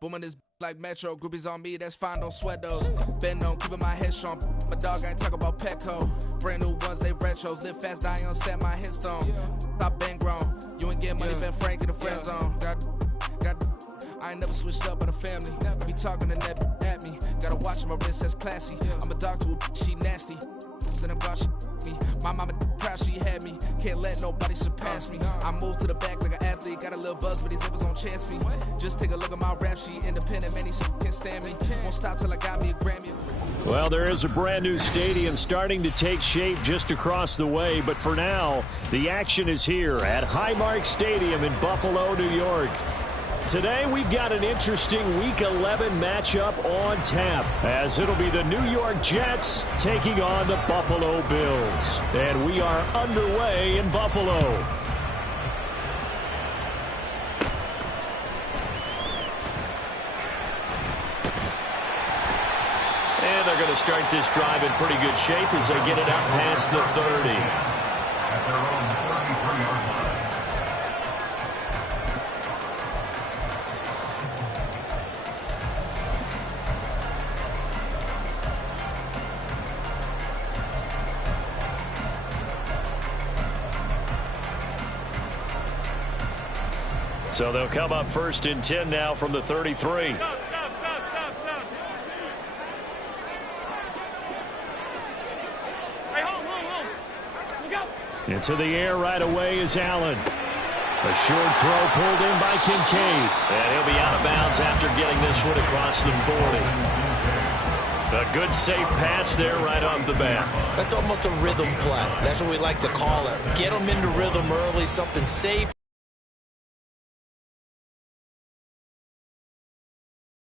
Booming this like Metro, groupies on me, that's fine, don't sweat those. Been on, keeping my head strong. My dog ain't talk about Petco. Brand new ones, they retros. Live fast, die on set, my hit stone. Stop been grown. You ain't getting money, been Frank in the friend zone. I ain't never switched up by the family. Be talking to that at me. Gotta watch my wrist, that's classy. I'm a dog to a she nasty. Send them God, she me. My mama proud she had me. Can't let nobody surpass me. I move to the back like an athlete. Got a little buzz, but these zippers don't chance me. Just take a look at my rap sheet. Independent, man, these can't stand me. Won't stop till I got me a Grammy. Well, there is a brand new stadium starting to take shape just across the way. But for now, the action is here at Highmark Stadium in Buffalo, New York. Today, we've got an interesting Week 11 matchup on tap, as it'll be the New York Jets taking on the Buffalo Bills. And we are underway in Buffalo. And they're going to start this drive in pretty good shape as they get it out past the 30. At their own 33-yard line. So they'll come up 1st and 10 now from the 33. Into the air right away is Allen. A short throw pulled in by Kincaid. And he'll be out of bounds after getting this one across the 40. A good safe pass there right off the bat. That's almost a rhythm play. That's what we like to call it. Get them into rhythm early, something safe.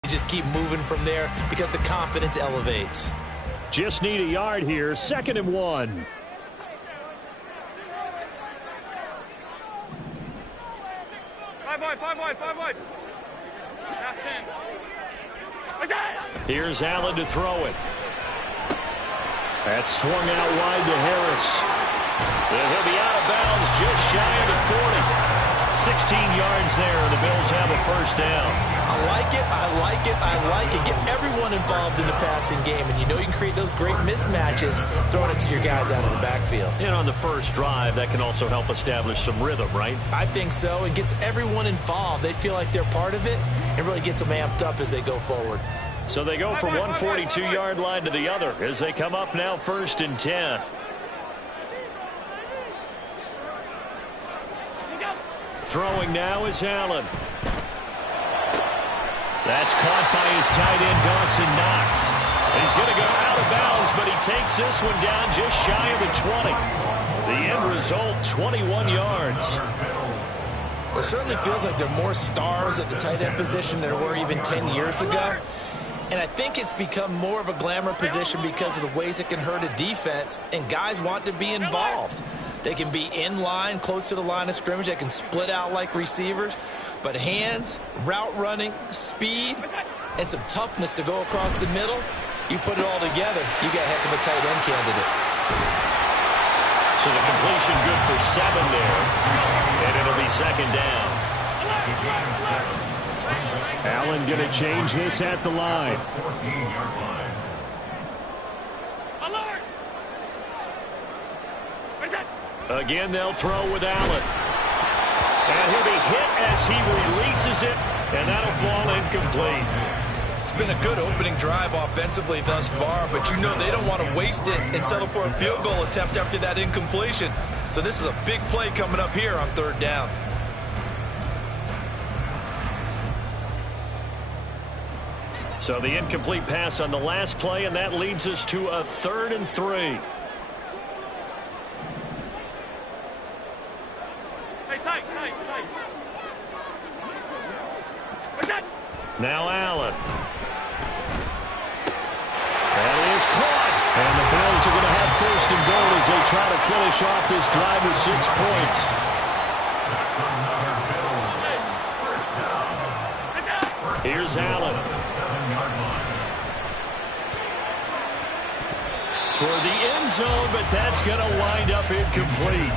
Just keep moving from there because the confidence elevates. Just need a yard here. 2nd and 1. Five wide. Here's Allen to throw it. That's swung out wide to Harris. And he'll be out of bounds just shy of the 40. 16 yards there, and the Bills have a 1st down. I like it. Get everyone involved in the passing game, and you know you can create those great mismatches throwing it to your guys out of the backfield. And on the first drive, that can also help establish some rhythm, right? I think so. It gets everyone involved. They feel like they're part of it, and really gets them amped up as they go forward. So they go from one 42-yard line to the other as they come up now 1st and 10. Throwing now is Allen. That's caught by his tight end, Dawson Knox. He's going to go out of bounds, but he takes this one down just shy of the 20. The end result, 21 yards. Well, it certainly feels like there are more stars at the tight end position than there were even 10 years ago. And I think it's become more of a glamour position because of the ways it can hurt a defense, and guys want to be involved. They can be in line, close to the line of scrimmage. They can split out like receivers. But hands, route running, speed, and some toughness to go across the middle, you put it all together, you got a heck of a tight end candidate. So the completion good for 7 there, and it'll be 2nd down. Allen going to change this at the line. 14-yard line. Again, they'll throw with Allen. And he'll be hit as he releases it, and that'll fall incomplete. It's been a good opening drive offensively thus far, but you know they don't want to waste it and settle for a field goal attempt after that incompletion. So this is a big play coming up here on 3rd down. So the incomplete pass on the last play, and that leads us to a 3rd and 3. Now Allen. That is caught. And the Bills are going to have 1st and goal as they try to finish off this drive with 6 points. Here's Allen. Toward the end zone, but that's going to wind up incomplete.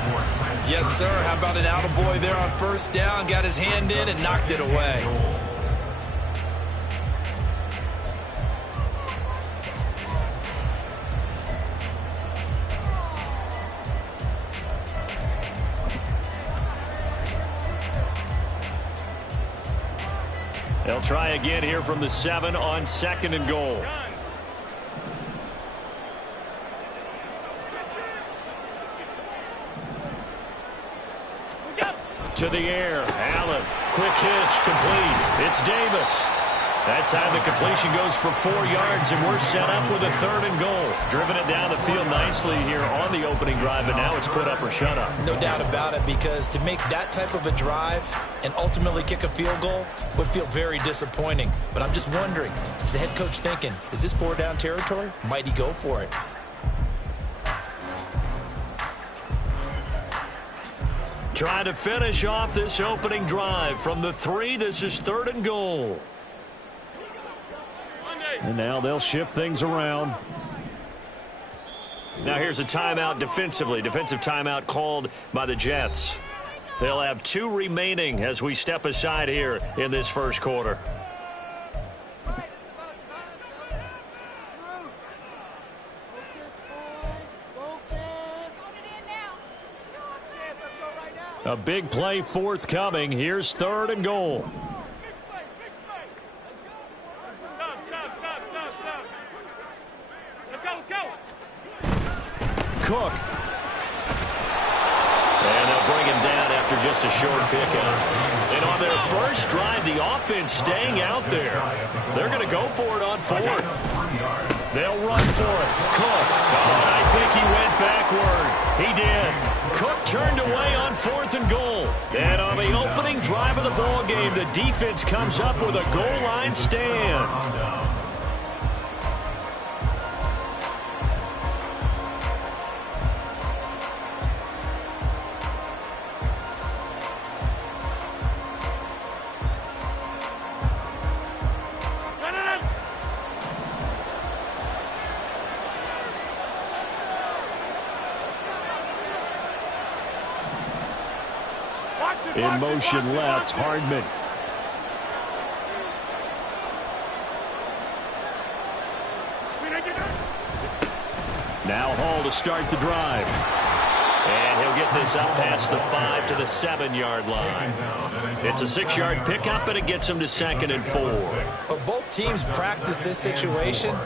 Yes, sir. How about an attaboy there on 1st down? Got his hand in and knocked it away. They'll try again here from the 7 on 2nd and goal. To the air. Allen. Quick hitch. Complete. It's Davis. That time the completion goes for 4 yards, and we're set up with a 3rd and goal. Driven it down the field nicely here on the opening drive, but now it's put up or shut up. No doubt about it, because to make that type of a drive and ultimately kick a field goal would feel very disappointing. But I'm just wondering, is the head coach thinking, is this 4-down territory? Might he go for it? Trying to finish off this opening drive from the 3. This is 3rd and goal. And now they'll shift things around. Now here's a timeout defensively. Defensive timeout called by the Jets. They'll have 2 remaining as we step aside here in this first quarter. A big play forthcoming. Here's 3rd and goal. Cook. And they'll bring him down after just a short pickup. And on their first drive, the offense staying out there. They're going to go for it on 4th. They'll run for it. Cook. Oh, I think he went backward. He did. Cook turned away on 4th and goal. And on the opening drive of the ball game, the defense comes up with a goal line stand. In motion left, Hardman. Now Hall to start the drive. And he'll get this up past the 5 to the 7-yard line. It's a 6-yard pickup, and it gets him to 2nd and 4. Well, both teams practice this situation,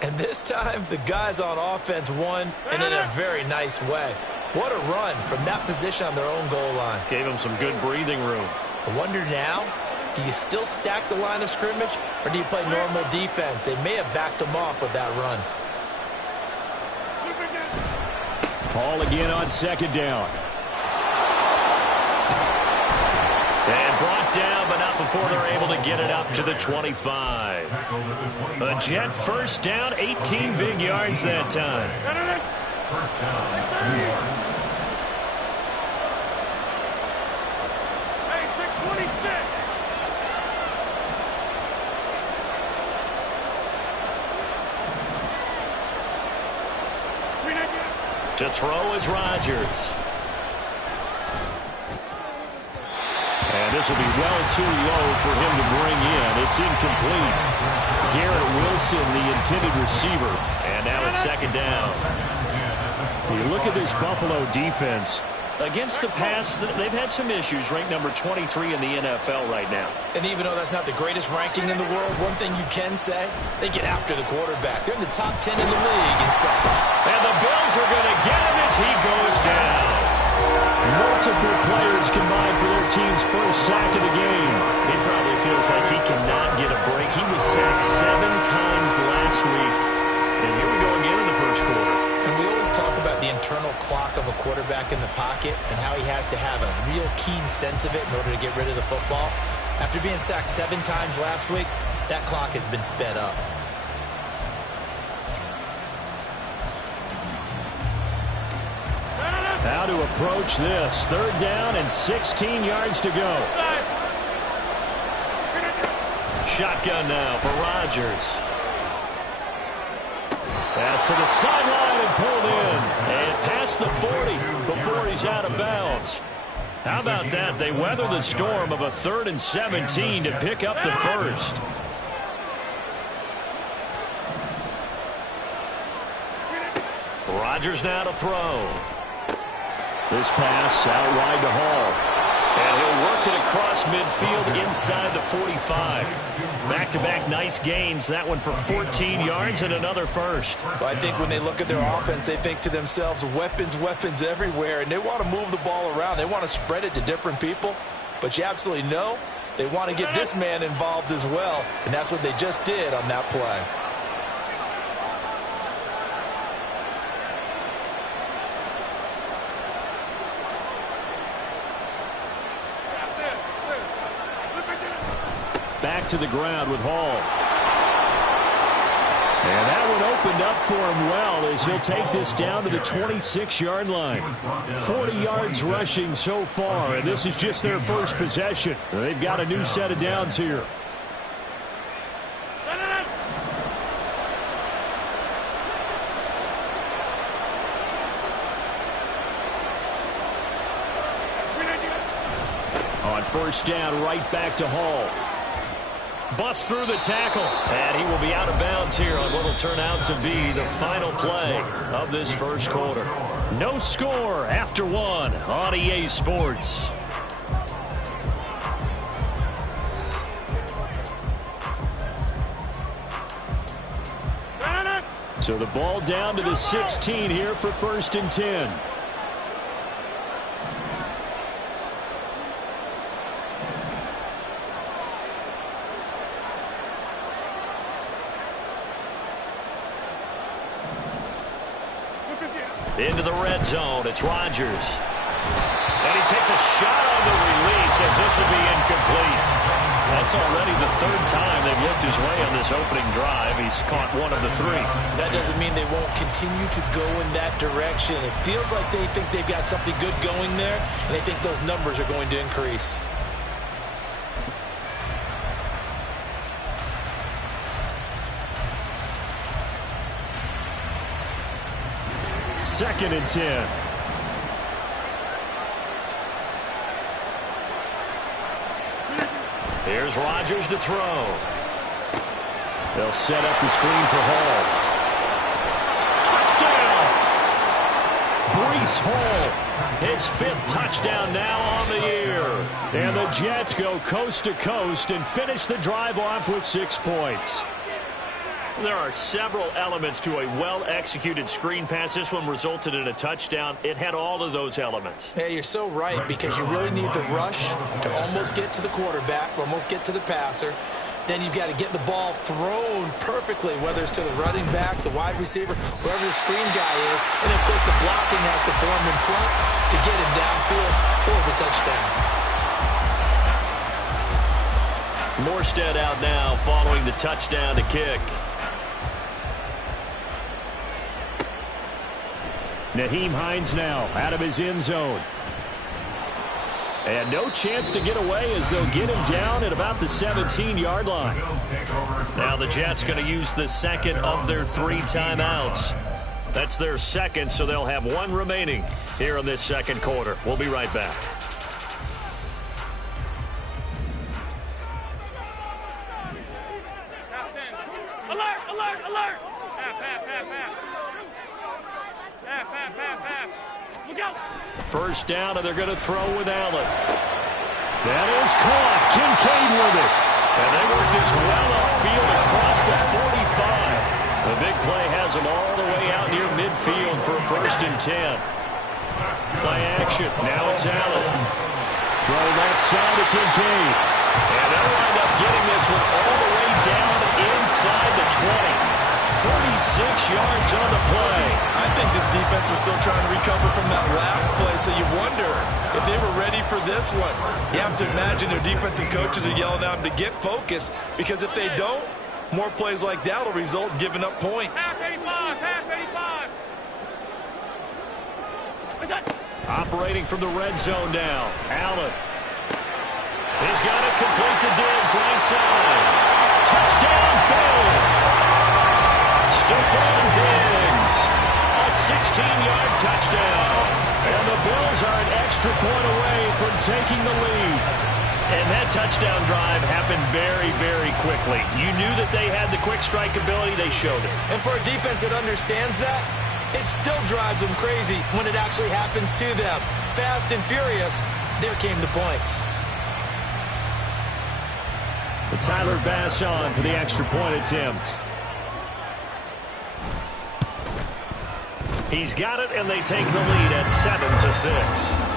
and this time the guys on offense won, and in a very nice way. What a run from that position on their own goal line. Gave him some good breathing room. I wonder now, do you still stack the line of scrimmage, or do you play normal defense? They may have backed them off with that run. Hall again on 2nd down. And brought down, but not before they're able to get it up to the 25. A Jet first down, 18 big yards that time. First down, 2 yards. Hey, 626. To throw is Rodgers. And this will be well too low for him to bring in. It's incomplete. Garrett Wilson, the intended receiver. And now it's 2nd down. You look at this Buffalo defense. Against the pass, they've had some issues. Ranked number 23 in the NFL right now. And even though that's not the greatest ranking in the world, one thing you can say, they get after the quarterback. They're in the top 10 in the league in sacks. And the Bills are going to get him as he goes down. Multiple players combined for their team's first sack of the game. He probably feels like he cannot get a break. He was sacked 7 times last week. And here we go again in the first quarter. And we always talk about the internal clock of a quarterback in the pocket and how he has to have a real keen sense of it in order to get rid of the football. After being sacked 7 times last week, that clock has been sped up. How to approach this. 3rd down and 16 yards to go. Shotgun now for Rodgers. Pass to the sideline and pulled in. And past the 40 before he's out of bounds. How about that? They weather the storm of a 3rd and 17 to pick up the first. Rodgers now to throw. This pass out wide to Hall. And he'll work it across across midfield inside the 45. Back-to-back nice gains. That one for 14 yards and another first. Well, I think when they look at their offense, they think to themselves, weapons, weapons everywhere, and they want to move the ball around. They want to spread it to different people, but you absolutely know they want to get this man involved as well, and that's what they just did on that play. Back to the ground with Hall. And that one opened up for him well as he'll take this down to the 26-yard line. 40 yards rushing so far, and this is just their first possession. They've got a new set of downs here. On first down, right back to Hall. Bust through the tackle, and he will be out of bounds here on what will turn out to be the final play of this first quarter. No score after one on EA Sports. So the ball down to the 16 here for 1st and 10. Into the red zone, it's Rodgers. And he takes a shot on the release as this will be incomplete. That's already the 3rd time they've looked his way on this opening drive. He's caught one of the 3. That doesn't mean they won't continue to go in that direction. It feels like they think they've got something good going there, and they think those numbers are going to increase. Second and 10. Here's Rodgers to throw. They'll set up the screen for Hall. Touchdown! Breece Hall, his 5th touchdown now on the year. And the Jets go coast to coast and finish the drive off with 6 points. There are several elements to a well-executed screen pass. This one resulted in a touchdown. It had all of those elements. Yeah, you're so right, because you really need the rush to almost get to the quarterback, almost get to the passer. Then you've got to get the ball thrown perfectly, whether it's to the running back, the wide receiver, whoever the screen guy is. And, of course, the blocking has to form in front to get him downfield for the touchdown. Morstead out now following the touchdown to kick. Nyheim Hines now out of his end zone. And no chance to get away as they'll get him down at about the 17-yard line. Now the Jets going to use the 2nd of their 3 timeouts. That's their 2nd, so they'll have 1 remaining here in this 2nd quarter. We'll be right back. Alert, alert, alert! Look out! First down, and they're going to throw with Allen. That is caught. Kincaid with it. And they work this well upfield across the 45. The big play has them all the way out near midfield for 1st and 10. Play action. Now it's Allen. Throw left side to Kincaid. And they'll wind up getting this one all the way down inside the 20. 46 yards on the play. I think this defense was still trying to recover from that last play, so you wonder if they were ready for this one. You have to imagine their defensive coaches are yelling at them to get focused, because if they don't, more plays like that will result in giving up points. Half 85, half 85. Operating from the red zone now. Allen. He's got it complete to Diggs, right side. Touchdown, Bills. Stephon Diggs, a 16-yard touchdown. And the Bills are an extra point away from taking the lead. And that touchdown drive happened very, very quickly. You knew that they had the quick strike ability. They showed it. And for a defense that understands that, it still drives them crazy when it actually happens to them. Fast and furious, there came the points. Tyler Bass on for the extra point attempt. He's got it, and they take the lead at 7-6.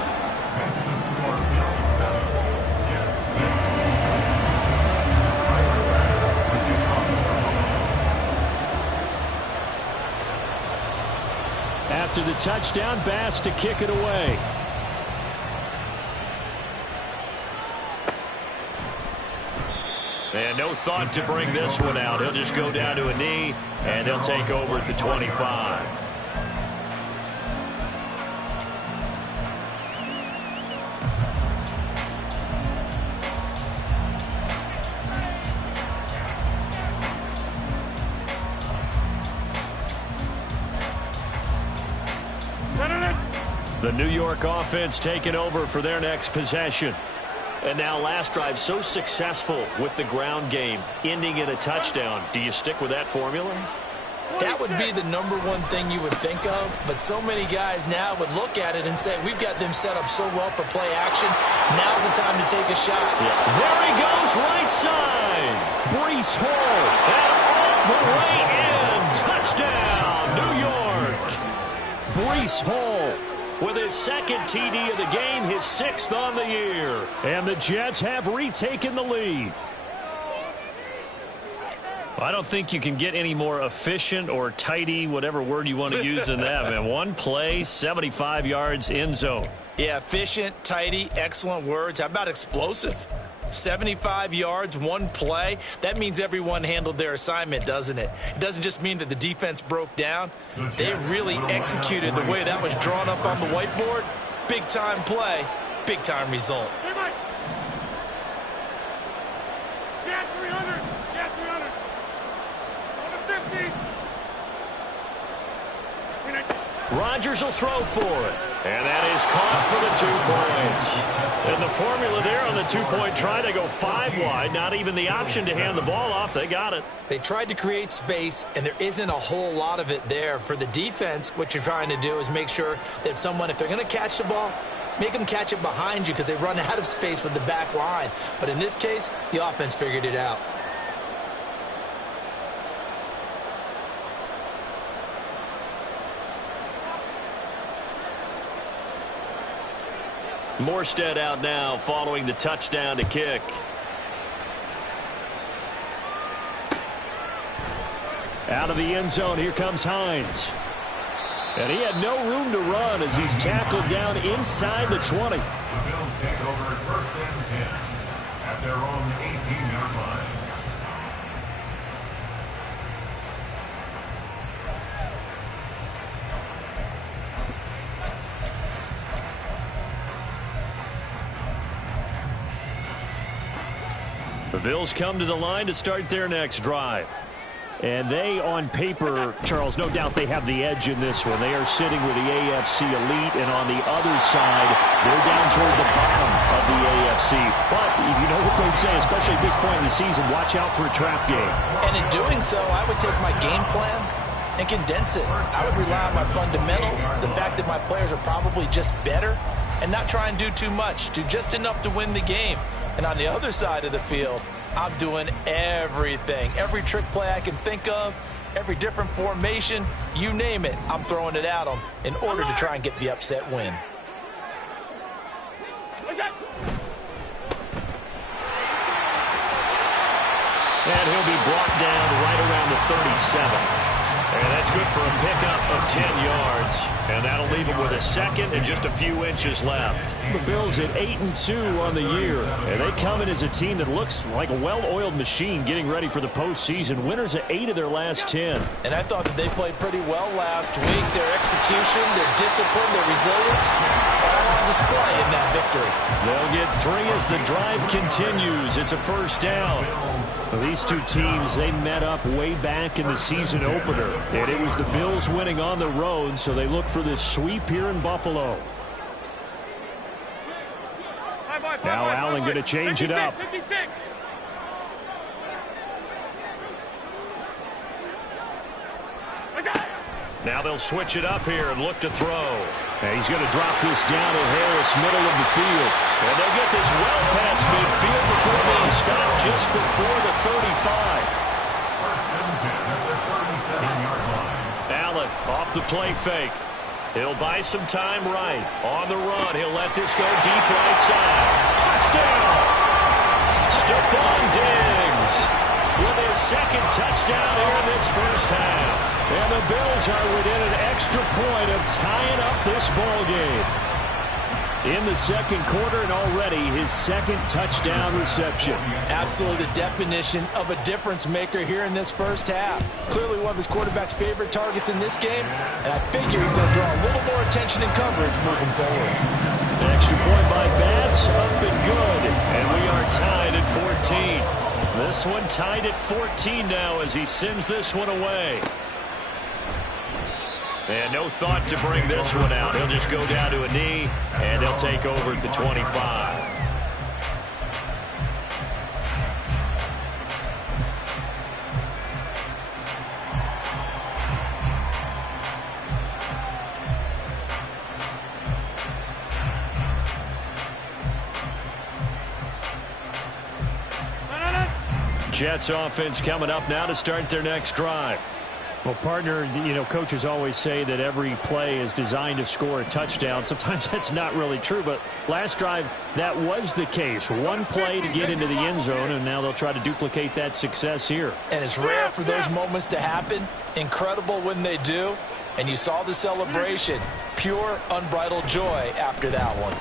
After the touchdown, Bass to kick it away. And no thought to bring this one out. He'll just go down to a knee, and he'll take over at the 25. The New York offense taking over for their next possession. And now last drive so successful with the ground game, ending in a touchdown. Do you stick with that formula? That would be the number one thing you would think of, but so many guys now would look at it and say, we've got them set up so well for play action. Now's the time to take a shot. Yeah. There he goes, right side. Breece Hall, and all the way in. Touchdown, New York. Breece Hall with his second TD of the game, his 6th on the year. And the Jets have retaken the lead. I don't think you can get any more efficient or tidy, whatever word you want to use than that, man. One play, 75 yards, end zone. Yeah, efficient, tidy, excellent words. How about explosive? 75 yards, one play. That means everyone handled their assignment, doesn't it? It doesn't just mean that the defense broke down. They really executed the way that was drawn up on the whiteboard. Big-time play, big-time result. Hey, Mike. Get 300. Get 300. On the 50. Rodgers will throw for it. And that is caught for the 2 points. And the formula there on the 2-point try, they go 5 wide. Not even the option to hand the ball off. They got it. They tried to create space, and there isn't a whole lot of it there. For the defense, what you're trying to do is make sure that if they're going to catch the ball, make them catch it behind you because they run out of space with the back line. But in this case, the offense figured it out. Morstead out now following the touchdown to kick. Out of the end zone, here comes Hines. And he had no room to run as he's tackled down inside the 20. The Bills take over 1st and 10 at their own 18-yard line. The Bills come to the line to start their next drive. And they, on paper, Charles, no doubt they have the edge in this one. They are sitting with the AFC elite, and on the other side, they're down toward the bottom of the AFC. But you know what they say, especially at this point in the season, watch out for a trap game. And in doing so, I would take my game plan and condense it. I would rely on my fundamentals, the fact that my players are probably just better, and not try and do too much, do just enough to win the game. And on the other side of the field, I'm doing everything. Every trick play I can think of, every different formation, you name it, I'm throwing it at them in order to try and get the upset win. And he'll be brought down right around the 37. And that's good for a pickup of 10 yards. And that'll leave him with a second and just a few inches left. The Bills at 8-2 on the year. And they come in as a team that looks like a well-oiled machine getting ready for the postseason. Winners of 8 of their last 10. And I thought that they played pretty well last week. Their execution, their discipline, their resilience, all on display in that victory. They'll get 3 as the drive continues. It's a first down. Well, these two teams, they met up way back in the season opener. And it was the Bills winning on the road, so they look for this sweep here in Buffalo. Now Allen going to change it up. 56. Now they'll switch it up here and look to throw. And he's going to drop this down to Harris, middle of the field. And they'll get this well past midfield before being stopped just before before the 35. First and 10 at the 37-yard line. Allen off the play fake. He'll buy some time right. On the run, he'll let this go deep right side. Touchdown! Stephon Diggs with his second touchdown here in this first half. And the Bills are within an extra point of tying up this ball game. In the second quarter, and already his second touchdown reception. Absolutely the definition of a difference maker here in this first half. Clearly one of his quarterback's favorite targets in this game, and I figure he's going to draw a little more attention and coverage moving forward. An extra point by Bass, up and good. And we are tied at 14. This one tied at 14 now as he sends this one away. And no thought to bring this one out. He'll just go down to a knee, and they'll take over at the 25. Jets offense coming up now to start their next drive. Well, partner, you know, coaches always say that every play is designed to score a touchdown. Sometimes that's not really true, but last drive, that was the case. One play to get into the end zone, and now they'll try to duplicate that success here. And it's rare for those moments to happen. Incredible when they do. And you saw the celebration. Pure, unbridled joy after that one.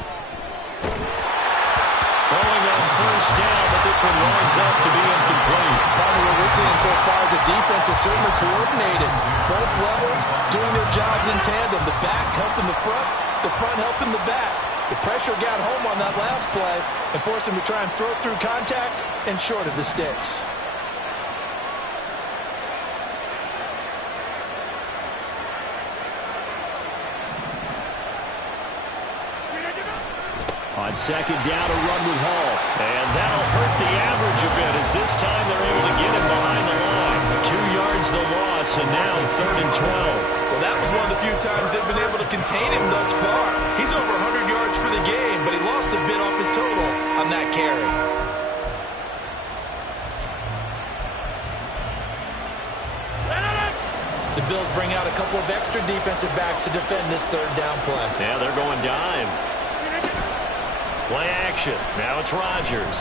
Throwing on first down, but this one winds up to be incomplete. Probably what we're seeing so far is the defense is certainly coordinated. Both levels doing their jobs in tandem. The back helping the front helping the back. The pressure got home on that last play and forced him to try and throw through contact and short of the sticks. On second down, a run with Hall. And that'll hurt the average a bit as this time they're able to get him behind the line. 2 yards the loss, and now 3rd and 12. Well, that was one of the few times they've been able to contain him thus far. He's over 100 yards for the game, but he lost a bit off his total on that carry. The Bills bring out a couple of extra defensive backs to defend this third down play. Yeah, they're going dime. Play action. Now it's Rodgers.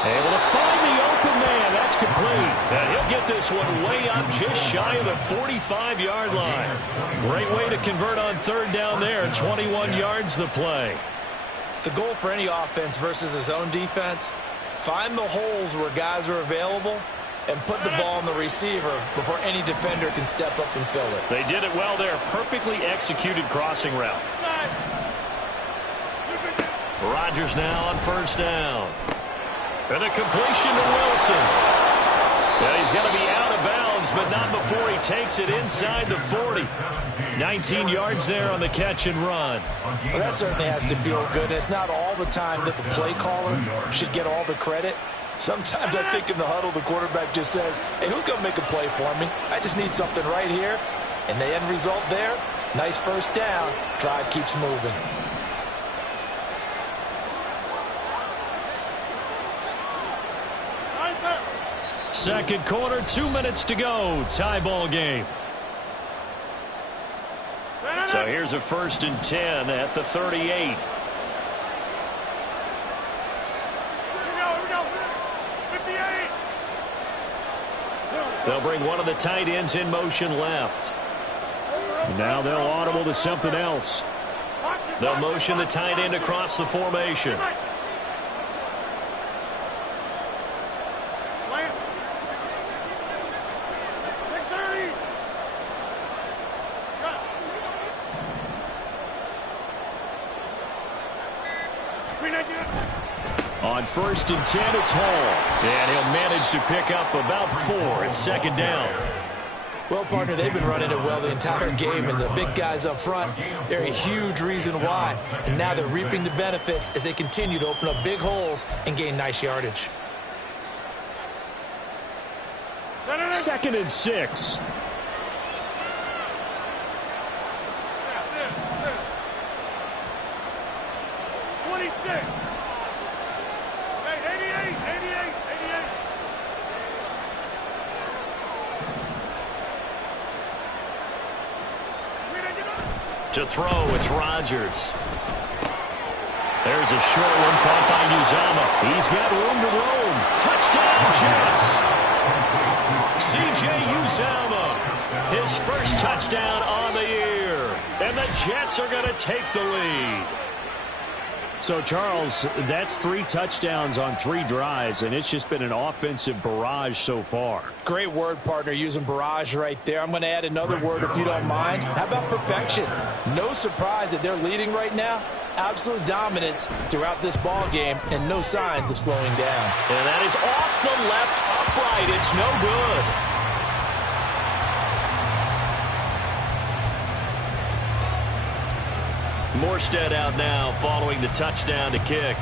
Able to find the open man. That's complete. And he'll get this one way up just shy of the 45-yard line. Great way to convert on third down there. 21 yards the play. The goal for any offense versus his own defense, find the holes where guys are available and put the ball on the receiver before any defender can step up and fill it. They did it well there. Perfectly executed crossing route. Rodgers now on first down. And a completion to Wilson. Yeah, he's got to be out of bounds, but not before he takes it inside the 40. 19 yards there on the catch and run. Well, that certainly has to feel good. It's not all the time that the play caller should get all the credit. Sometimes I think in the huddle, the quarterback just says, hey, who's going to make a play for me? I just need something right here. And the end result there, nice first down. Drive keeps moving. Second quarter, 2 minutes to go. Tie ball game. So here's a 1st and 10 at the 38. They'll bring one of the tight ends in motion left. Now they'll audible to something else. They'll motion the tight end across the formation. On 1st and 10, it's Hall. And he'll manage to pick up about 4 at second down. Well, partner, they've been running it well the entire game, and the big guys up front, they're a huge reason why. And now they're reaping the benefits as they continue to open up big holes and gain nice yardage. 2nd and 6. To throw, it's Rodgers. There's a short one caught by Uzama. He's got room to roam. Touchdown, Jets. C.J. Uzama, his first touchdown on the year. And the Jets are going to take the lead. So, Charles, that's 3 touchdowns on 3 drives, and it's just been an offensive barrage so far. Great word, partner, using barrage right there. I'm going to add another word if you don't mind. How about perfection? No surprise that they're leading right now. Absolute dominance throughout this ball game and no signs of slowing down. And that is off the left upright. It's no good. Morstead out now following the touchdown to kick.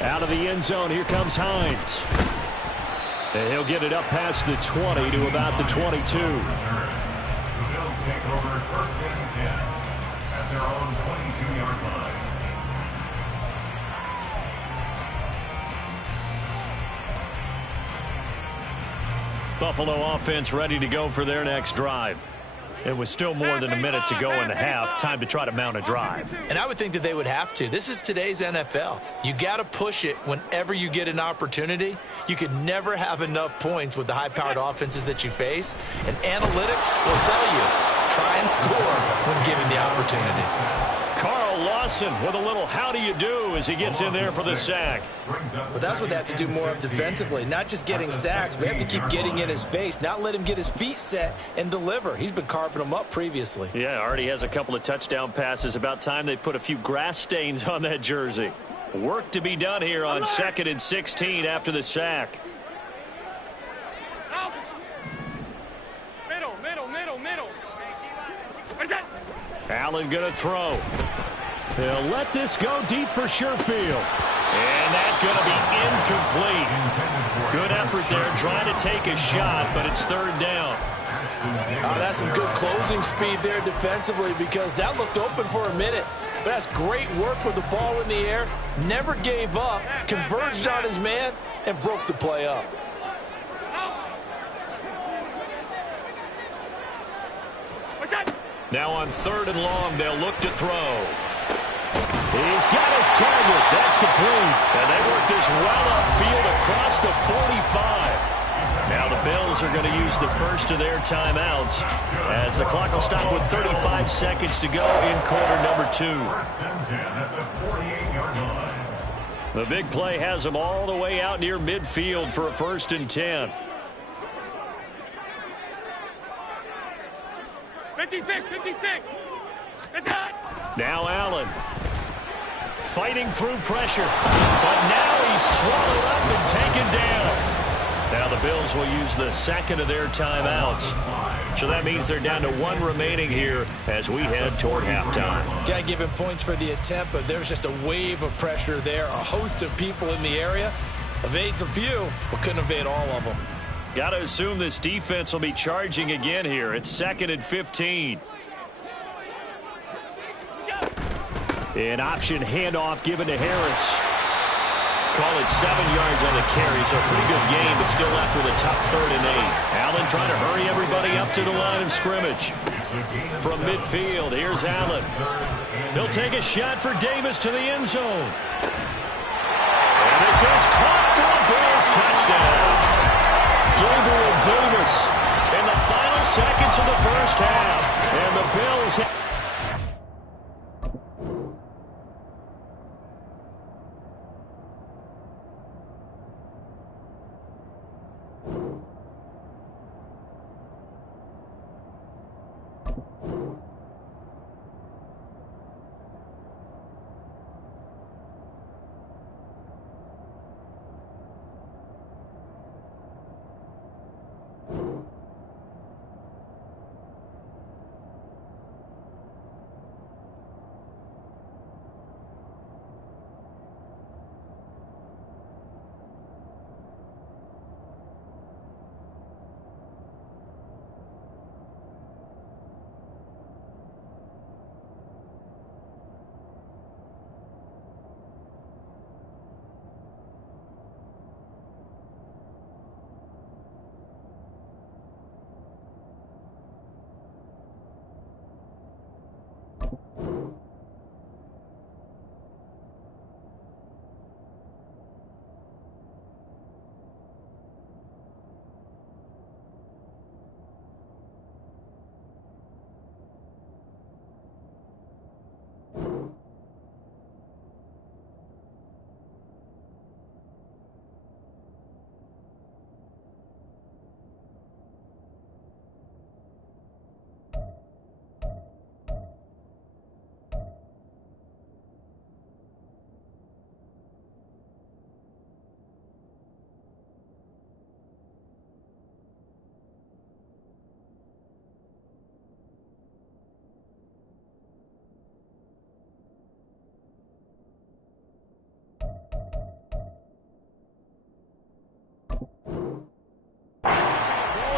Out of the end zone, here comes Hines. And he'll get it up past the 20 to about the 22. The Bills take over first and 10 at their own 22-yard line. Buffalo offense ready to go for their next drive. It was still more than a minute to go in the half. Time to try to mount a drive. And I would think that they would have to. This is today's NFL. You got to push it whenever you get an opportunity. You could never have enough points with the high-powered offenses that you face. And analytics will tell you, try and score when given the opportunity. Carl Lawson with a little how do you do as he gets in there for the sack. But that's what they have to do more of defensively. Not just getting sacks, but they have to keep getting in his face, not let him get his feet set and deliver. He's been carving them up previously. Yeah, already has a couple of touchdown passes. About time they put a few grass stains on that jersey. Work to be done here on 2nd and 16 after the sack. Middle. Allen going to throw. They'll let this go deep for Sherfield. And that's going to be incomplete. Good effort there trying to take a shot, but it's 3rd down. That's some good closing speed there defensively because that looked open for a minute. But that's great work with the ball in the air. Never gave up, converged on his man, and broke the play up. Now on 3rd and long, they'll look to throw. He's got his target. That's complete. And they work this well upfield across the 45. Now the Bills are going to use the first of their timeouts as the clock will stop with 35 seconds to go in quarter number 2. The big play has them all the way out near midfield for a 1st and 10. 56. Now Allen fighting through pressure, but now he's swallowed up and taken down. Now the Bills will use the 2nd of their timeouts. So that means they're down to 1 remaining here as we head toward halftime. Got to give him points for the attempt, but there's just a wave of pressure there. A host of people in the area. Evades a few, but couldn't evade all of them. Got to assume this defense will be charging again here. It's 2nd and 15. An option handoff given to Harris. Call it 7 yards on the carry, so a pretty good game, but still after the top 3rd and 8. Allen trying to hurry everybody up to the line of scrimmage. From midfield, here's Allen. He'll take a shot for Davis to the end zone. And this is caught for a Bills touchdown. Gabriel Davis in the final seconds of the first half. And the Bills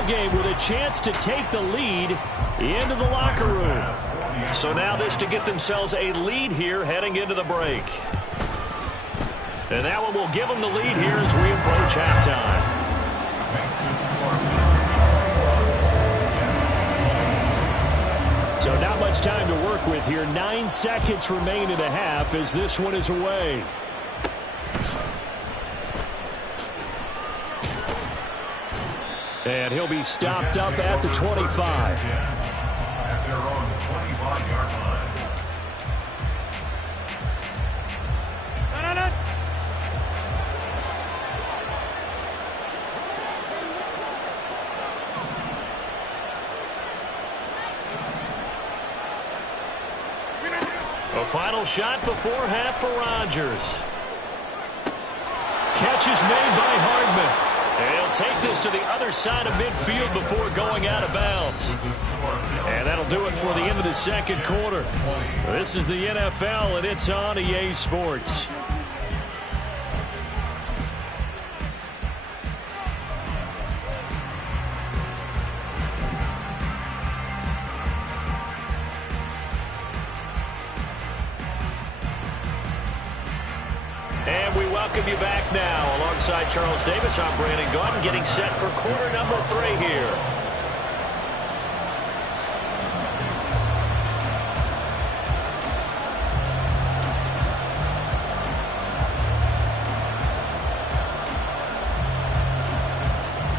ball game with a chance to take the lead into the locker room. So now this to get themselves a lead here heading into the break. And that one will give them the lead here as we approach halftime. So not much time to work with here. 9 seconds remain in the half as this one is away. And he'll be stopped up at the 25. At their own 25-yard line. A final shot before half for Rodgers. Catch is made by Hardman. And he'll take this to the other side of midfield before going out of bounds. And that'll do it for the end of the second quarter. This is the NFL, and it's on EA Sports. And we welcome you back now. Alongside Charles Davis, I'm Brandon Gaudin, getting set for quarter number 3 here.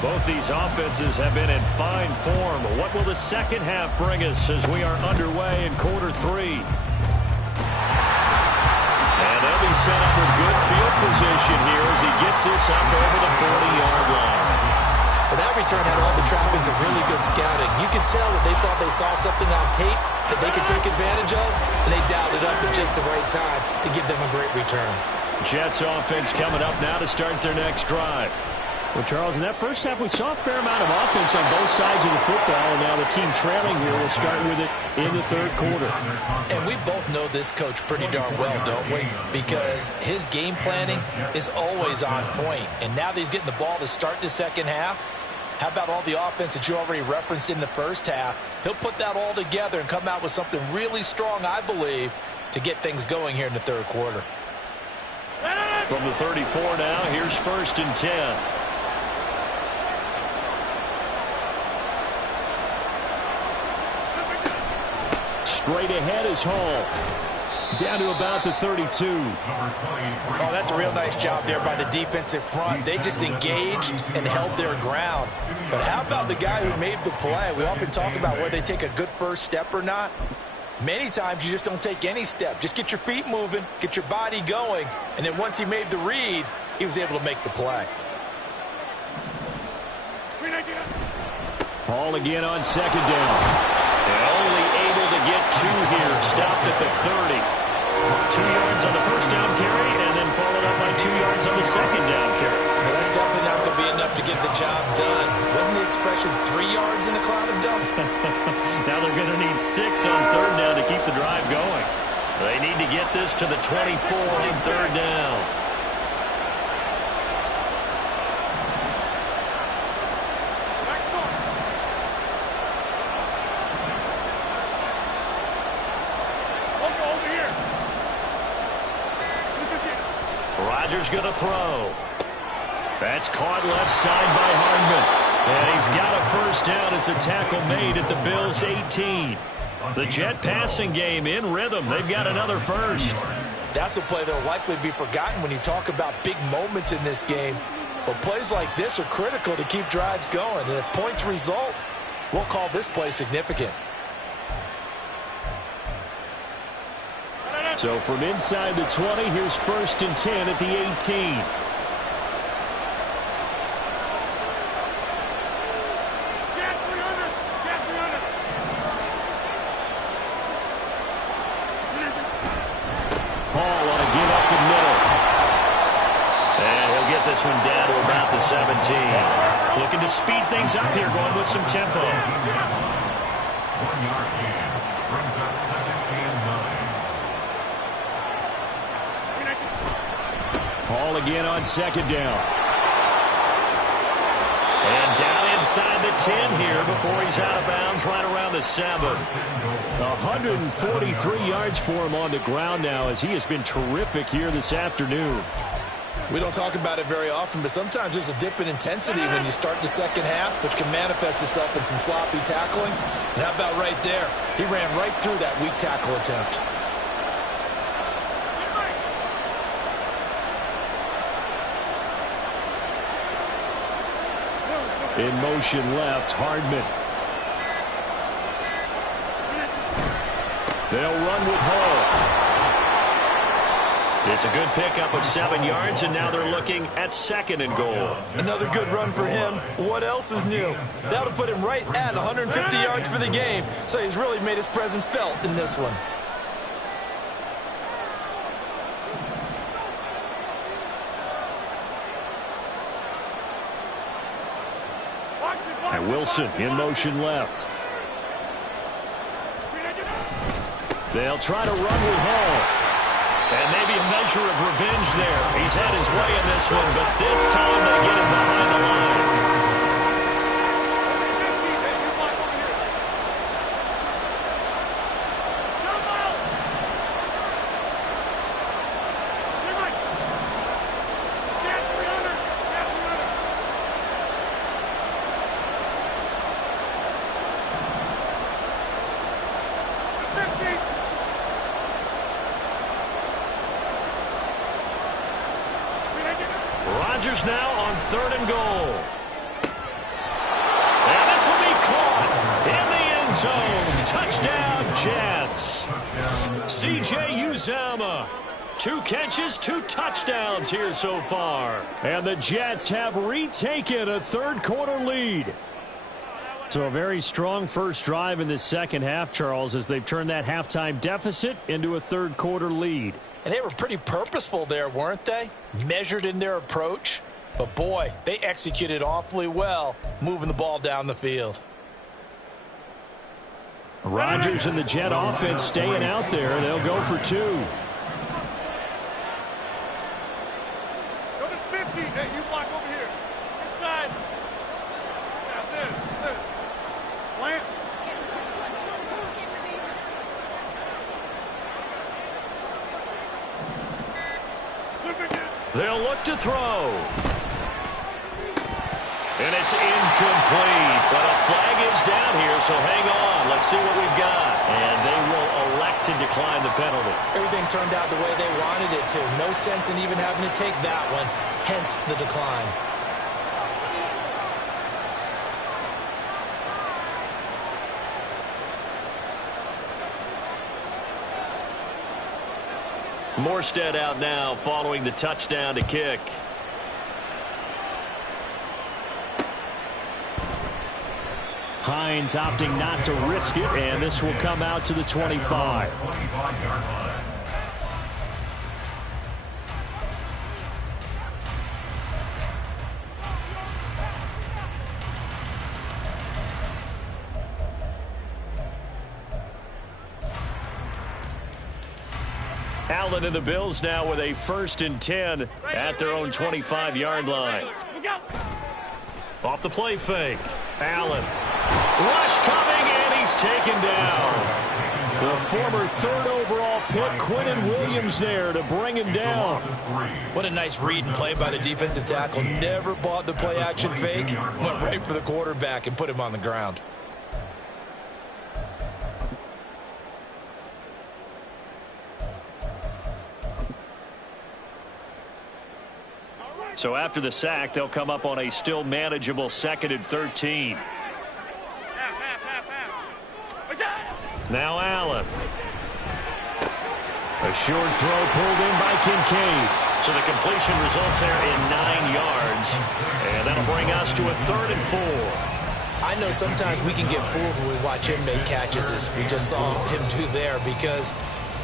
Both these offenses have been in fine form. What will the second half bring us as we are underway in quarter 3? They'll be set up with good field position here as he gets this up over the 40-yard line. Well, that return had all the trappings of really good scouting. You could tell that they thought they saw something on tape that they could take advantage of, and they dialed it up at just the right time to give them a great return. Jets offense coming up now to start their next drive. Well, Charles, in that first half, we saw a fair amount of offense on both sides of the football, and now the team trailing here will start with it in the third quarter. And we both know this coach pretty darn well, don't we? Because his game planning is always on point. And now that he's getting the ball to start the second half, how about all the offense that you already referenced in the first half? He'll put that all together and come out with something really strong, I believe, to get things going here in the third quarter. From the 34 now, here's 1st and 10. Straight ahead is Hall. Down to about the 32. Oh, that's a real nice job there by the defensive front. They just engaged and held their ground. But how about the guy who made the play? We often talk about whether they take a good first step or not. Many times you just don't take any step. Just get your feet moving, get your body going, and then once he made the read, he was able to make the play. Hall again on second down. Only able to get 2 here. Stopped at the 30. 2 yards on the first down carry, and then followed up by 2 yards on the second down carry. Well, that's definitely not going to be enough to get the job done. Wasn't the expression 3 yards in a cloud of dust? Now they're going to need 6 on third down to keep the drive going. They need to get this to the 24 on third down. Rodgers going to throw. That's caught left side by Hardman. And he's got a first down as the tackle made at the Bills' 18. The Jet passing game in rhythm. They've got another first. That's a play that will likely be forgotten when you talk about big moments in this game. But plays like this are critical to keep drives going. And if points result, we'll call this play significant. So from inside the 20, here's 1st and 10 at the 18. Paul on a give up the middle. And he'll get this one down to about the 17. Looking to speed things up here, going with some tempo. 1 yard gain brings up 2nd and 9. Paul again on second down. And down inside the 10 here before he's out of bounds right around the 7. 143 yards for him on the ground now as he has been terrific here this afternoon. We don't talk about it very often, but sometimes there's a dip in intensity when you start the second half, which can manifest itself in some sloppy tackling. And how about right there? He ran right through that weak tackle attempt. In motion left, Hardman. They'll run with Hall. It's a good pickup of 7 yards, and now they're looking at 2nd and goal. Another good run for him. What else is new? That'll put him right at 150 yards for the game, so he's really made his presence felt in this one. And Wilson in motion left. They'll try to run with Hall. And maybe a measure of revenge there. He's had his way in this one, but this time they get him behind the line. Rodgers now on 3rd and goal. And this will be caught in the end zone. Touchdown, Jets. C.J. Uzomah. 2 catches, 2 touchdowns here so far. And the Jets have retaken a third-quarter lead. So a very strong first drive in the second half, Charles, as they've turned that halftime deficit into a third-quarter lead. And they were pretty purposeful there, weren't they? Measured in their approach. But, boy, they executed awfully well moving the ball down the field. Rodgers and the Jet offense staying out there. They'll go for 2. Go to 50. Hey, you block over here. Inside. Yeah, this. Plant. They'll look to throw. And it's incomplete. But a flag is down here, so hang on. Let's see what we've got. And they will elect to decline the penalty. Everything turned out the way they wanted it to. No sense in even having to take that one, hence the decline. Morstead out now following the touchdown to kick. Hines opting not to risk it, and this will come out to the 25. 25-yard line. Allen and the Bills now with a 1st and 10 at their own 25-yard line. Off the play fake. Allen. Rush coming, and he's taken down. The former 3rd overall pick, Quinnen Williams, there to bring him down. What a nice read and play by the defensive tackle. Never bought the play-action fake. Went right for the quarterback and put him on the ground. So after the sack, they'll come up on a still manageable 2nd and 13. Now Allen. A short throw pulled in by Kincaid. So the completion results there in 9 yards. And that'll bring us to a 3rd and 4. I know sometimes we can get fooled when we watch him make catches, as we just saw him do there, because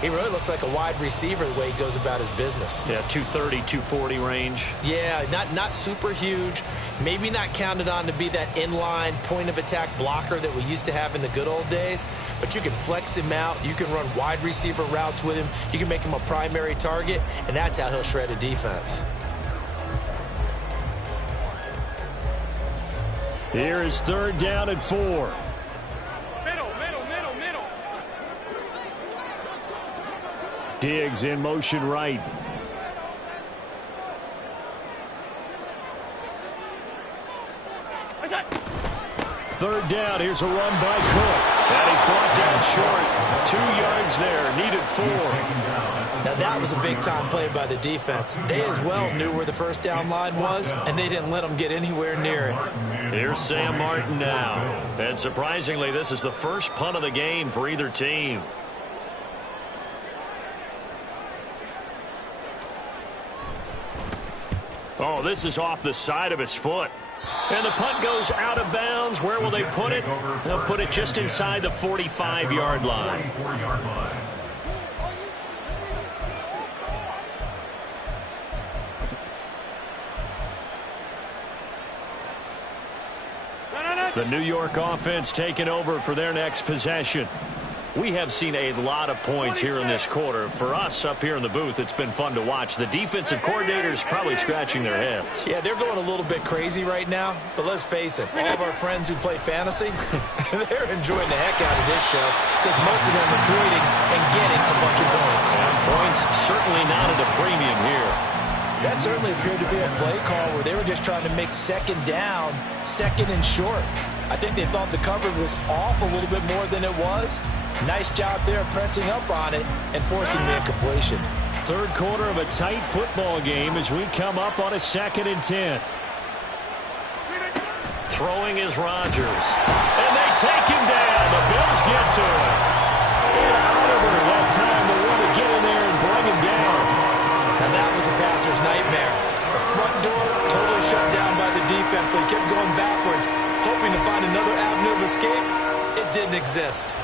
he really looks like a wide receiver the way he goes about his business. Yeah, 230, 240 range. Yeah, not super huge. Maybe not counted on to be that inline point-of-attack blocker that we used to have in the good old days. But you can flex him out. You can run wide receiver routes with him. You can make him a primary target, and that's how he'll shred a defense. Here is 3rd down and 4. Middle. Diggs in motion right. What's that? 3rd down. Here's a run by Cook. And he's brought down short. 2 yards there. Needed 4. Now, that was a big-time play by the defense. They as well knew where the first down line was, and they didn't let them get anywhere near it. Here's Sam Martin now. And surprisingly, this is the first punt of the game for either team. Oh, this is off the side of his foot. And the punt goes out of bounds. Where will they put it? They'll put it just inside the 45-yard line. The New York offense taking over for their next possession. We have seen a lot of points here in this quarter. For us up here in the booth, it's been fun to watch. The defensive coordinators probably scratching their heads. Yeah, they're going a little bit crazy right now, but let's face it, all of our friends who play fantasy, they're enjoying the heck out of this show because most of them are creating and getting a bunch of points. And points certainly not at a premium here. That certainly appeared to be a play call where they were just trying to make 2nd down, 2nd and short. I think they thought the coverage was off a little bit more than it was. Nice job there pressing up on it and forcing the incompletion. 3rd quarter of a tight football game as we come up on a 2nd and 10. Throwing is Rodgers. And they take him down. The Bills get to him. And Oliver that time to want to get in there and bring him down. And that was a passer's nightmare. The front door totally shut down by the defense, so he kept going backwards, hoping to find another avenue of escape. It didn't exist.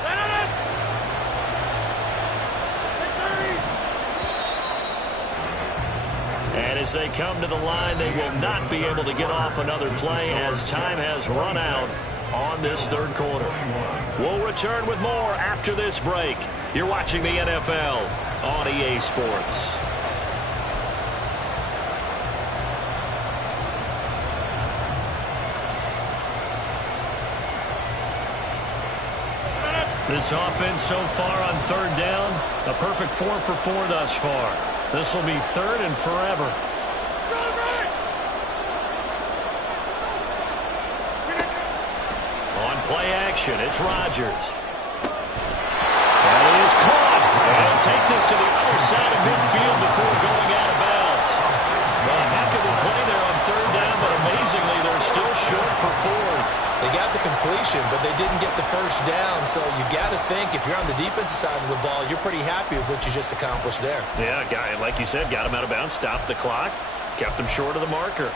And as they come to the line, they will not be able to get off another play as time has run out on this 3rd quarter. We'll return with more after this break. You're watching the NFL on EA Sports. This offense so far on 3rd down, a perfect 4 for 4 thus far. This will be 3rd and forever. On play action, it's Rodgers. And it is caught. And take this to the other side of midfield before going out of bounds. A heck of a play there on 3rd down, but amazingly, they're still short for 4th. They got the completion, but they didn't get the first down. So you got to think if you're on the defensive side of the ball, you're pretty happy with what you just accomplished there. Yeah, guy, like you said, got him out of bounds, stopped the clock, kept him short of the marker.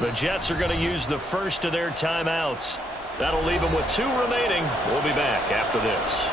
The Jets are going to use the first of their timeouts. That'll leave them with 2 remaining. We'll be back after this.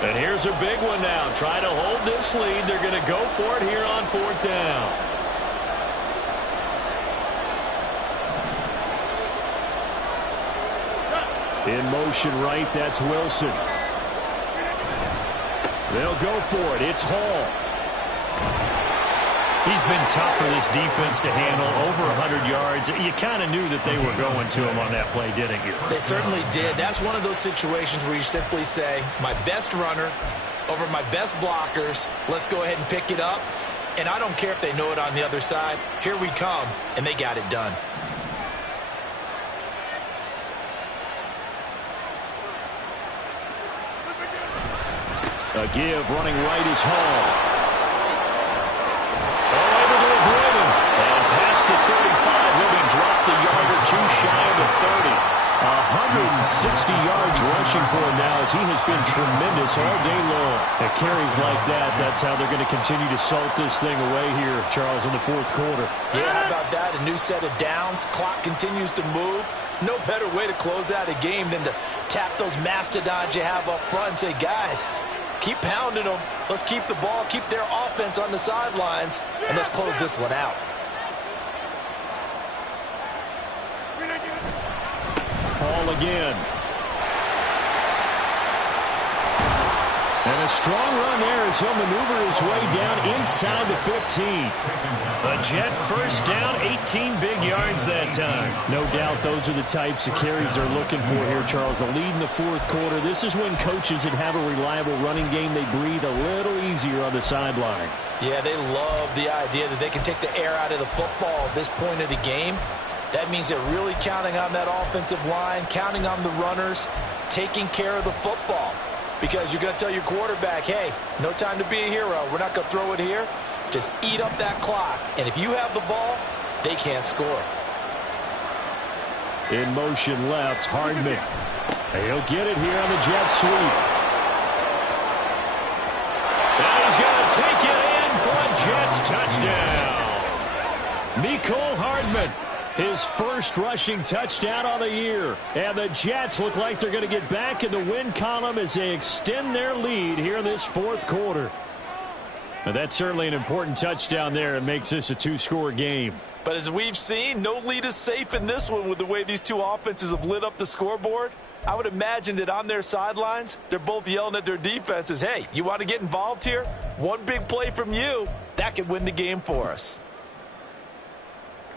And here's a big one now. Try to hold this lead. They're going to go for it here on 4th down. In motion right, that's Wilson. They'll go for it. It's Hall. He's been tough for this defense to handle, over 100 yards. You kind of knew that they were going to him on that play, didn't you? They certainly did. That's one of those situations where you simply say, my best runner over my best blockers, let's go ahead and pick it up. And I don't care if they know it on the other side. Here we come, and they got it done. A give, running right is Hall. Able to avoid him. And past the 35, will be dropped a yard or 2 shy of the 30. 160 yards rushing for him now as he has been tremendous all day long. And carries like that, that's how they're going to continue to salt this thing away here, Charles, in the fourth quarter. Yeah, how about that? A new set of downs. Clock continues to move. No better way to close out a game than to tap those mastodons you have up front and say, guys, keep pounding them. Let's keep the ball, keep their offense on the sidelines, and let's close this one out. Ball again. And a strong run there as he'll maneuver his way down inside the 15. A Jet first down, 18 big yards that time. No doubt those are the types of carries they're looking for here, Charles. The lead in the fourth quarter. This is when coaches that have a reliable running game, they breathe a little easier on the sideline. Yeah, they love the idea that they can take the air out of the football at this point of the game. That means they're really counting on that offensive line, counting on the runners, taking care of the football. Because you're going to tell your quarterback, hey, no time to be a hero. We're not going to throw it here. Just eat up that clock. And if you have the ball, they can't score. In motion left, Hardman. He'll get it here on the jet sweep. And he's going to take it in for a Jets touchdown. Mecole Hardman. His first rushing touchdown on the year. And the Jets look like they're going to get back in the win column as they extend their lead here in this fourth quarter. Now, that's certainly an important touchdown there. It makes this a two-score game. But as we've seen, no lead is safe in this one with the way these two offenses have lit up the scoreboard. I would imagine that on their sidelines, they're both yelling at their defenses, hey, you want to get involved here? One big play from you, that could win the game for us.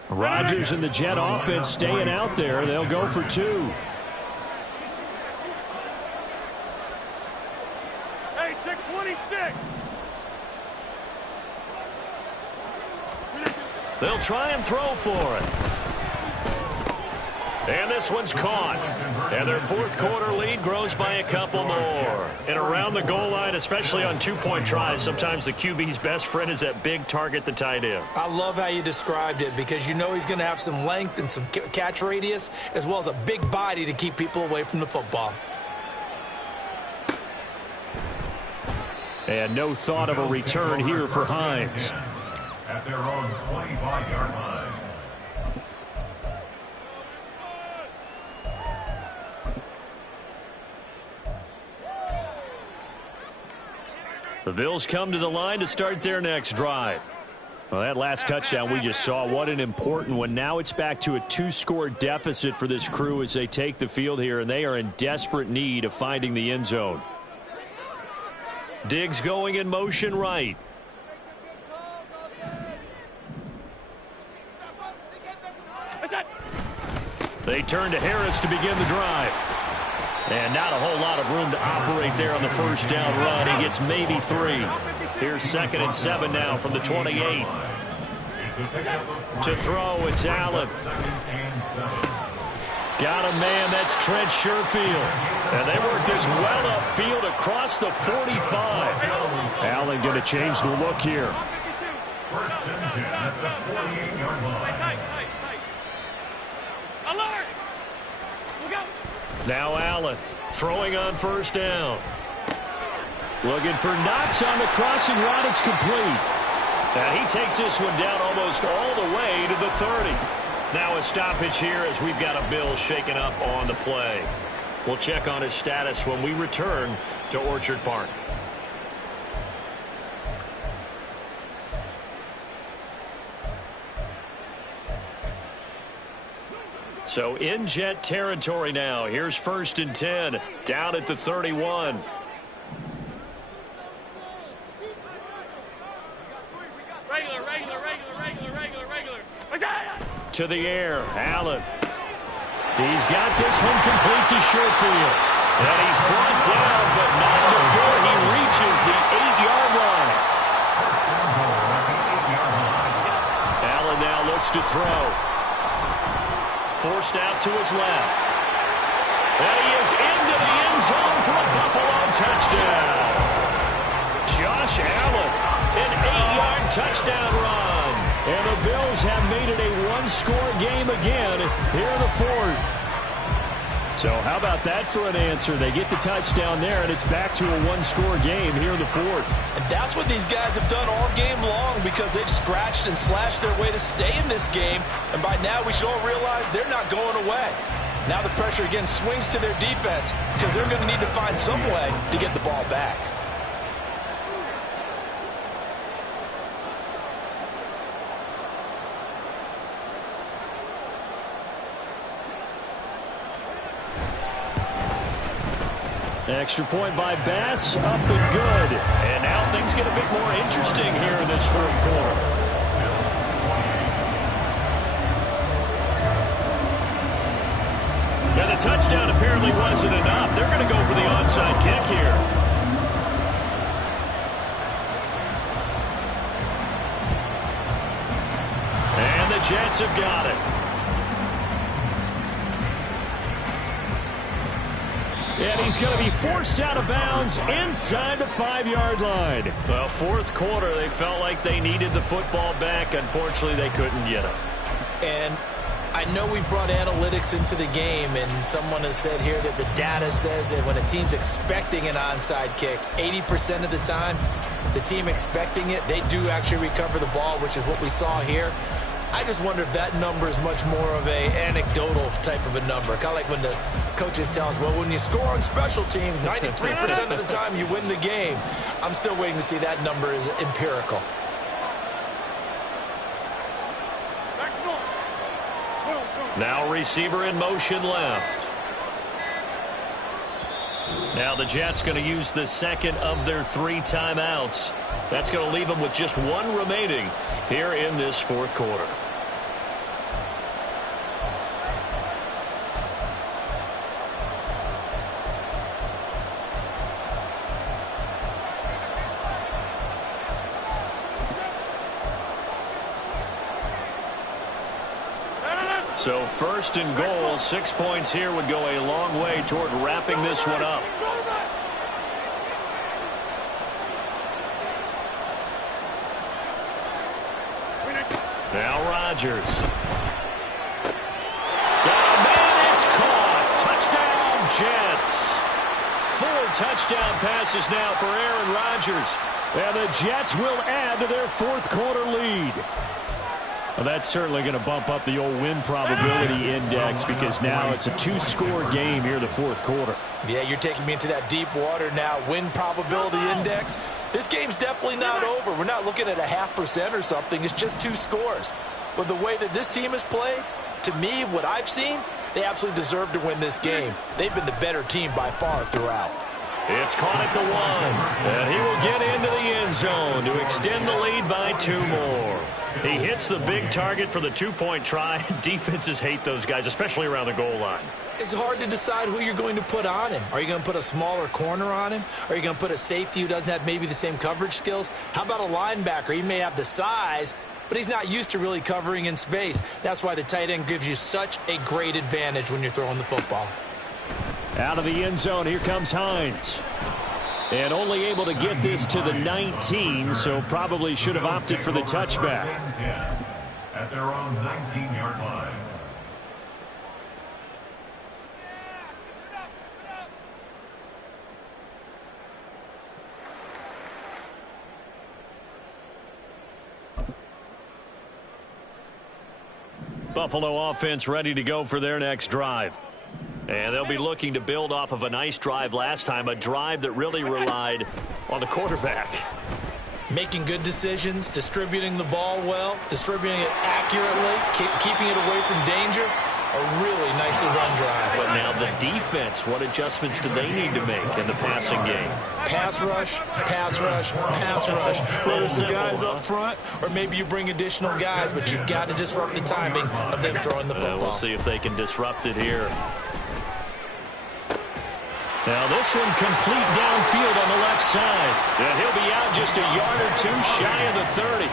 Rodgers and the Jet offense staying out there. They'll go for two. Hey, 626. They'll try and throw for it. And this one's caught. And their fourth quarter lead grows by a couple more. And around the goal line, especially on two-point tries, sometimes the QB's best friend is that big target, the tight end. I love how you described it because you know he's going to have some length and some catch radius as well as a big body to keep people away from the football. And no thought of a return here for Hines. At their own 25-yard line. The Bills come to the line to start their next drive. Well, that last touchdown we just saw, what an important one. Now it's back to a two-score deficit for this crew as they take the field here, and they are in desperate need of finding the end zone. Diggs going in motion right. They turn to Harris to begin the drive. And not a whole lot of room to operate there on the first down run. He gets maybe 3. Here's 2nd and 7 now from the 28. To throw, it's Allen. Got a man, that's Trent Sherfield. And they work this well upfield across the 45. Allen going to change the look here. First and 10 at the 48-yard line. Alert! Look out! Now Allen throwing on first down. Looking for Knox on the crossing route. It's complete. And he takes this one down almost all the way to the 30. Now a stoppage here as we've got a Bill shaken up on the play. We'll check on his status when we return to Orchard Park. So in Jet territory now. Here's 1st and 10 down at the 31. To the air, Allen. He's got this one complete to Sherfield. And he's brought down, but not before he reaches the 8-yard line. Allen now looks to throw. Forced out to his left. And he is into the end zone for a Buffalo touchdown. Josh Allen, an 8-yard touchdown run. And the Bills have made it a one-score game again here in the fourth. So how about that for an answer? They get the touchdown there, and it's back to a one-score game here in the fourth. And that's what these guys have done all game long because they've scratched and slashed their way to stay in this game. And by now, we should all realize they're not going away. Now the pressure again swings to their defense because they're going to need to find some way to get the ball back. Extra point by Bass, up and good. And now things get a bit more interesting here in this fourth quarter. And the touchdown apparently wasn't enough. They're going to go for the onside kick here. And the Jets have got it. And he's going to be forced out of bounds inside the 5-yard line. Well, fourth quarter, they felt like they needed the football back. Unfortunately, they couldn't get it. And I know we brought analytics into the game, and someone has said here that the data says that when a team's expecting an onside kick, 80% of the time, the team expecting it, they do actually recover the ball, which is what we saw here. I just wonder if that number is much more of a anecdotal type of a number. Kind of like when the coaches tell us, well, when you score on special teams, 93% of the time you win the game. I'm still waiting to see that number is empirical. Now receiver in motion left. Now the Jets going to use the second of their 3 timeouts. That's going to leave them with just 1 remaining here in this fourth quarter. So first and goal, 6 points here would go a long way toward wrapping this one up. Now Rodgers. Got a man, it's caught. Touchdown, Jets. 4 touchdown passes now for Aaron Rodgers. And the Jets will add to their fourth quarter lead. Well, that's certainly going to bump up the old win probability index because now it's a 2-score game here in the fourth quarter. Yeah, you're taking me into that deep water now. Win probability index. This game's definitely not over. We're not looking at a 0.5% or something. It's just 2 scores. But the way that this team has played, to me, what I've seen, they absolutely deserve to win this game. They've been the better team by far throughout. It's caught at the 1. And he will get into the end zone to extend the lead by 2 more. He hits the big target for the 2-point try. Defenses hate those guys, especially around the goal line. It's hard to decide who you're going to put on him. Are you going to put a smaller corner on him? Are you going to put a safety who doesn't have maybe the same coverage skills? How about a linebacker? He may have the size, but he's not used to really covering in space. That's why the tight end gives you such a great advantage when you're throwing the football. Out of the end zone, here comes Hines. And only able to get this to the 19, so probably should have opted for the touchback. At their own 19-yard line. Buffalo offense ready to go for their next drive. And they'll be looking to build off of a nice drive last time, a drive that really relied on the quarterback. Making good decisions, distributing the ball well, distributing it accurately, keeping it away from danger. A really nicely run drive. But now the defense, what adjustments do they need to make in the passing game? Pass rush, pass rush, pass rush. Whether it's the guys up front or maybe you bring additional guys, but you've got to disrupt the timing of them throwing the football. We'll see if they can disrupt it here. Now this one complete downfield on the left side. And he'll be out just a yard or 2 shy of the 30.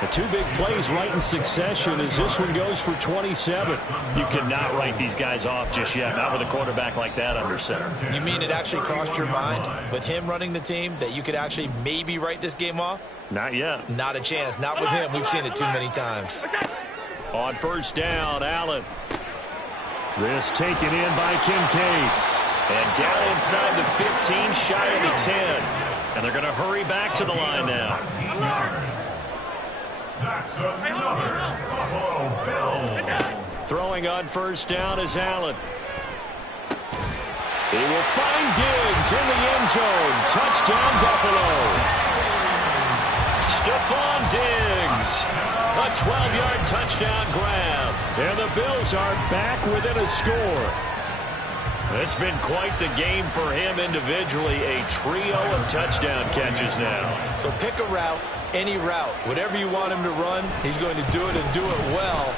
The 2 big plays right in succession as this one goes for 27. You cannot write these guys off just yet, not with a quarterback like that under center. You mean it actually crossed your mind with him running the team that you could actually maybe write this game off? Not yet. Not a chance. Not with him. We've seen it too many times. On first down, Allen. This taken in by Kincaid. And down inside the 15, shy of the 10. And they're going to hurry back to the line now. That's another Buffalo Bills. Throwing on first down is Allen. He will find Diggs in the end zone. Touchdown, Buffalo. Stephon Diggs. A 12-yard touchdown grab. And the Bills are back within a score. It's been quite the game for him individually. A trio of touchdown catches now. So pick a route, any route. Whatever you want him to run, he's going to do it and do it well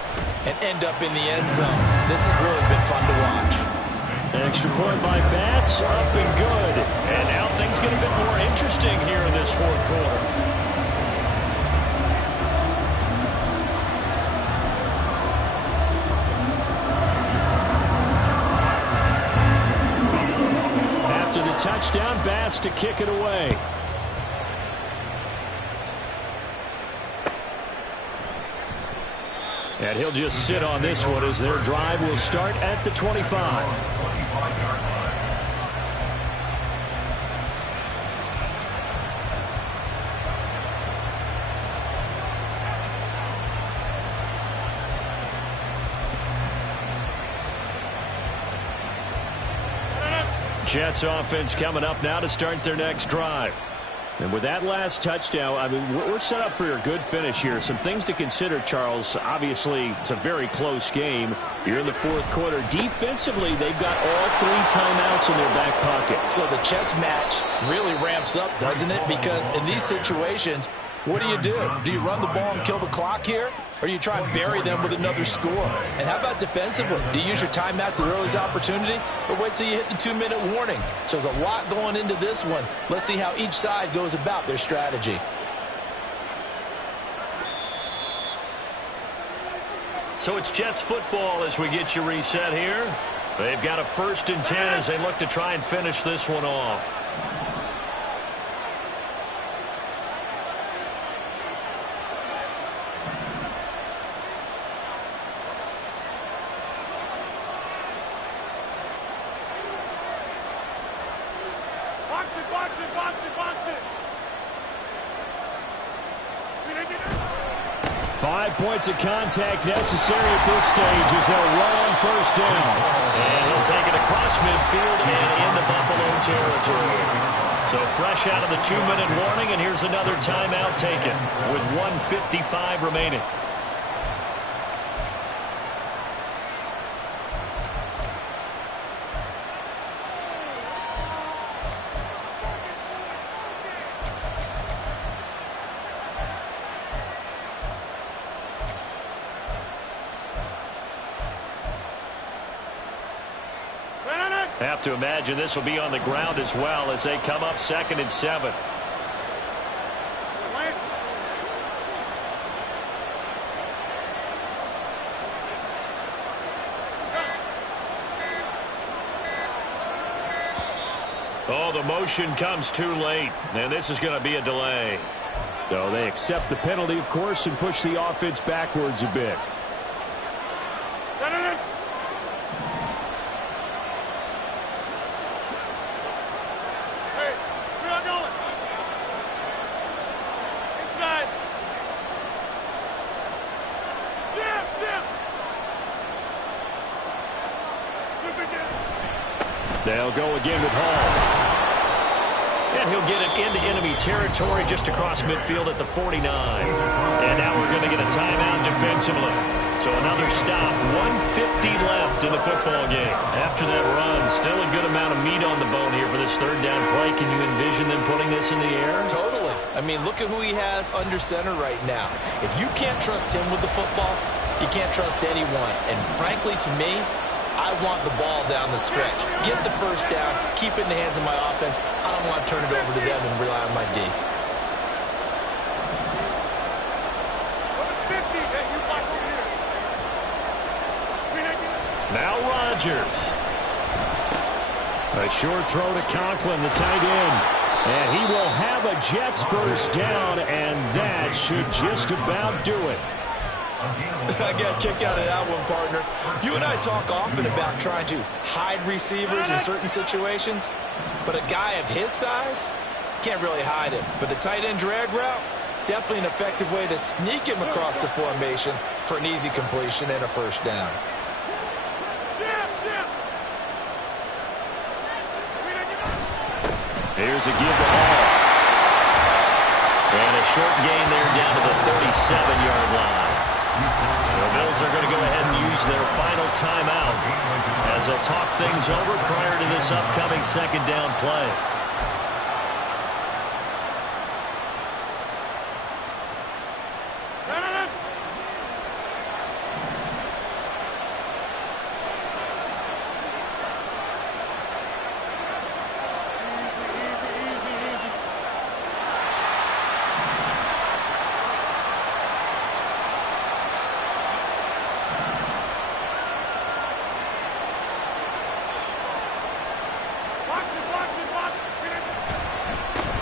and end up in the end zone. This has really been fun to watch. Extra point by Bass, up and good. And now things get a bit more interesting here in this fourth quarter. After the touchdown, Bass to kick it away. And he'll just sit on this one as their drive will start at the 25. Jets offense coming up now to start their next drive. And with that last touchdown, I mean, we're set up for a good finish here. Some things to consider, Charles. Obviously, it's a very close game. You're in the fourth quarter. Defensively, they've got all 3 timeouts in their back pocket. So the chess match really ramps up, doesn't it? Because in these situations, what do? Do you run the ball and kill the clock here? Or do you try and bury them with another score? And how about defensively? Do you use your timeouts at earliest opportunity? Or wait till you hit the 2-minute warning? So there's a lot going into this one. Let's see how each side goes about their strategy. So it's Jets football as we get you reset here. They've got a 1st and 10 as they look to try and finish this one off. Points of contact necessary at this stage as they'll run on first down. And he'll take it across midfield and into Buffalo territory. So fresh out of the 2-minute warning, and here's another timeout taken with 1:55 remaining. Have to imagine this will be on the ground as well as they come up 2nd and 7. Oh, the motion comes too late, and this is going to be a delay. So they accept the penalty, of course, and push the offense backwards a bit. They'll go again with Hall. And he'll get it into enemy territory just across midfield at the 49. And now we're going to get a timeout defensively. So another stop, 1:50 left in the football game. After that run, still a good amount of meat on the bone here for this 3rd down play. Can you envision them putting this in the air? Totally. I mean, look at who he has under center right now. If you can't trust him with the football, you can't trust anyone. And frankly, to me, I want the ball down the stretch. Get the first down, keep it in the hands of my offense. I don't want to turn it over to them and rely on my D. Now Rodgers. A short throw to Conklin, the tight end. And he will have a Jets first down, and that should just about do it. I got a kick out of that one, partner. You and I talk often about trying to hide receivers in certain situations, but a guy of his size can't really hide him. But the tight end drag route, definitely an effective way to sneak him across the formation for an easy completion and a first down. Here's a give to Hall. And a short gain there down to the 37-yard line. The Bills are going to go ahead and use their final timeout as they'll talk things over prior to this upcoming second down play.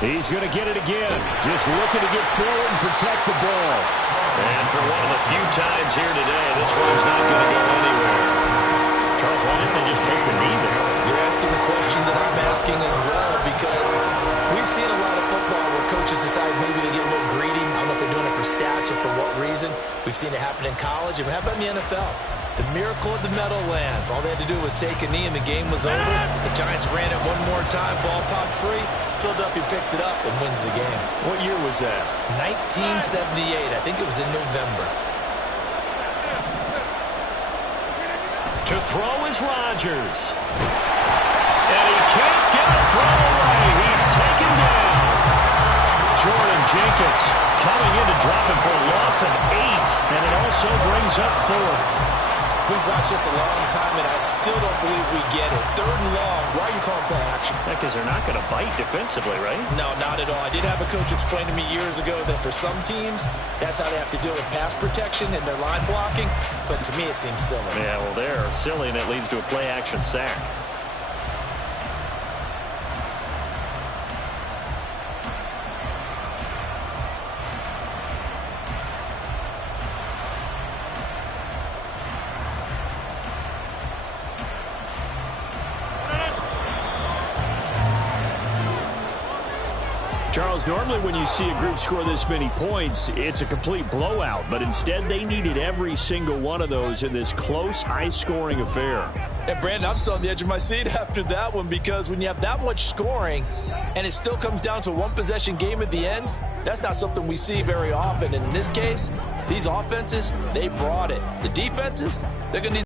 He's going to get it again. Just looking to get forward and protect the ball. And for one of the few times here today, this one's not going to go anywhere. Charles, why didn't they just take the knee there? You're asking the question that I'm asking as well, because we've seen a lot of football where coaches decide maybe to get a little greedy. I don't know if they're doing it for stats or for what reason. We've seen it happen in college. And how about in the NFL? The miracle of the Meadowlands. All they had to do was take a knee and the game was over. The Giants ran it one more time. Ball popped free. Philadelphia picks it up and wins the game. What year was that? 1978. I think it was in November. To throw is Rodgers. And he can't get a throw away. He's taken down. Jordan Jenkins coming in to drop him for a loss of 8. And it also brings up 4th. We've watched this a long time, and I still don't believe we get it. 3rd and long. Why are you calling play action? Because they're not going to bite defensively, right? No, not at all. I did have a coach explain to me years ago that for some teams, that's how they have to deal with pass protection and their line blocking. But to me, it seems silly. Yeah, well, they're silly, and it leads to a play-action sack. Charles, normally when you see a group score this many points, it's a complete blowout. But instead, they needed every single one of those in this close, high-scoring affair. And, Brandon, I'm still on the edge of my seat after that one, because when you have that much scoring and it still comes down to a one-possession game at the end, that's not something we see very often. And in this case, these offenses, they brought it. The defenses, they're going to need